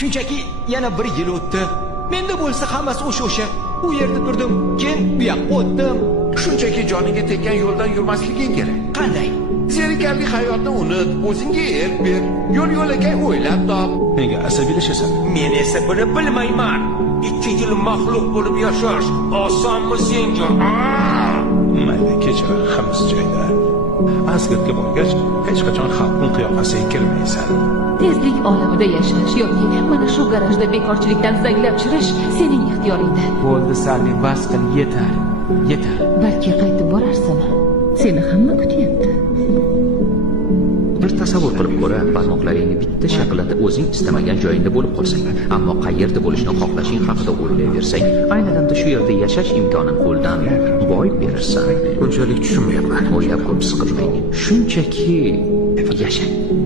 Shunchaki yana 1 yil o'tdi. Menda bo'lsa hammasi o'sha. U yerda turdim, keyin bu yoqqa o'tdim. Shunchaki joniga tekkan yo'ldan yurmasliging kerak. Qanday? Zerikarli hayotni unut, o'zingga erk ber. Yo'l-yo'lakay o'ylab top. Nega asabiylashasan? Men esa buni bilmayman. 2 yil maxluq bo'lib yashash osonmi senga? Mayli, kechir, hammasi joyida. Asgardga bo'lgach, hech qachon xalqning qiyofasiga kirmaysan. Tezlik olamida yashash yoki mana shu garajda bekorchilikdan zanglab chirish sening ixtiyoringda. Bo'ldi, Salli, bas qil, yetar. Balki qaytib borarsan. Seni hamma kutyapti. Bir tasavvur qilib ko'ra, barmoqlaringni bitta shaqillatib o'zing istamagan joyingda bo'lib qolsang, ammo qayerda bo'lishni xohlashing haqida o'ylayversang, aynan shu yerda yashash imkonini qo'ldan boy berirsan. Unchalik tushunmayapman. O'ylab ko'p siqilmang. Shunchaki yashang.